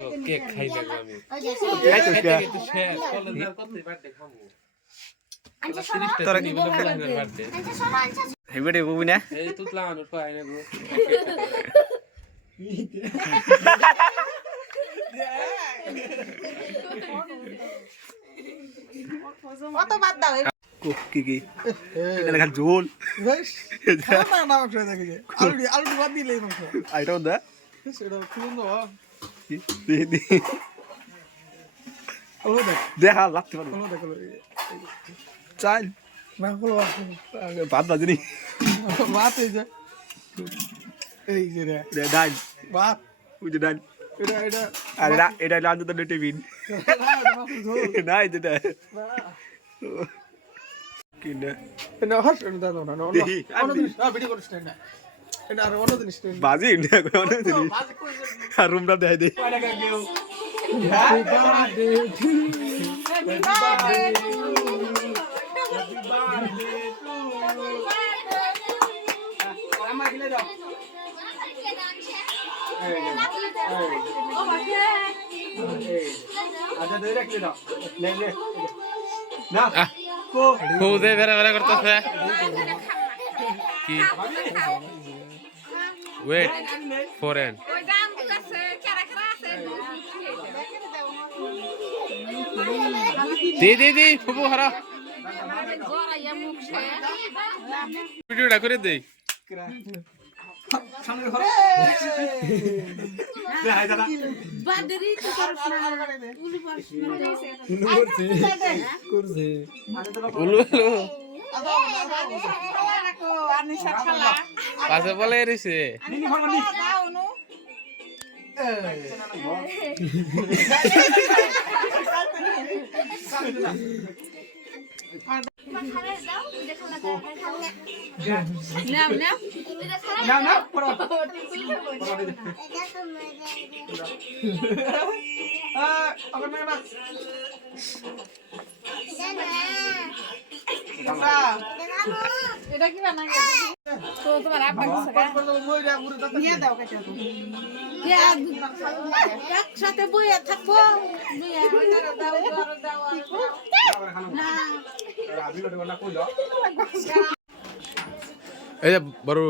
Cake খাই যাব আমি। ফুলাইনের বুবি না এই তুতলা আনুর পায় না গো কত বাদ দাও কো কি কি এটা ঝোল বেশ খানা না মাংস দেখে আলু আলু বাদ দিলে মাংস আইটা দা সেটা খুলুন দাও দেখ লাগতে পারব চাল ভাত বাজনি ভাত এই যে এই যে ডাল ভাত ওই যে ডাল এটা এটা আরে এটা লাঞ্চ তো টিফিন না, এটা মাংস না এটা না এটা হর্ষ এটা দাও না অন্য দেখি, আর অন্য জিনিস না ভিডিও করিস না এটা আর অন্য জিনিস বাজি আর রুমটা দেয় দে। দে রাখলে দাও নে নে না কো বেড়া বেড়া করতেছে। কি? ওয়েট ফরেন দি দি দি ফুবু হারা ভিডিওটা করে দেই উলু উলু পাশে বলে রইছে এটা কি বানাই তো তোমার আব্বা কিছু দাও দাও একসাথে বইয়া থাকব? এই যে বড়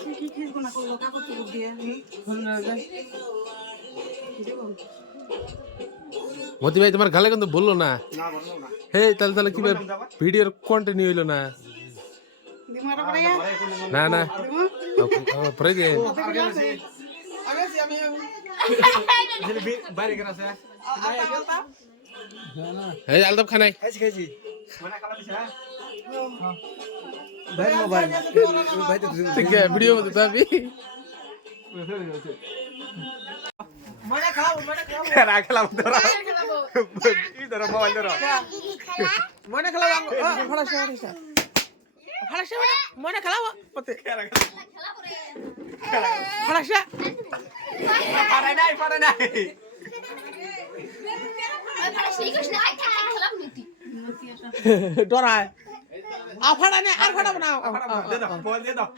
কি কি কোনা করল কাপড় দিয়ে না যাই মতি ভাই তোমার গালে কিন্তু বলল না। না হে তাহলে তাহলে কি ভিডিওর কন্টিনিউ হইল না? না না। পরে গেলাম এই খানাই খাইছি খাইছি মানে খালা দিছে ভাই মোবাইল। ভাই তো ভিডিও মধ্যে তো আমি। মনে খাও মনে খাও। রাখলাম ধরা। কি ধরা মোবাইল ধরা। মনে খেলাও ফলাশে ফলাশে। ফলাশে মনে খেলাও পতে ফলাশে। পারে নাই পারে নাই। ডরায়। আ ফাড়া নে। আর ফাড়া বানাও দে দাও মোবাইল দে দাও।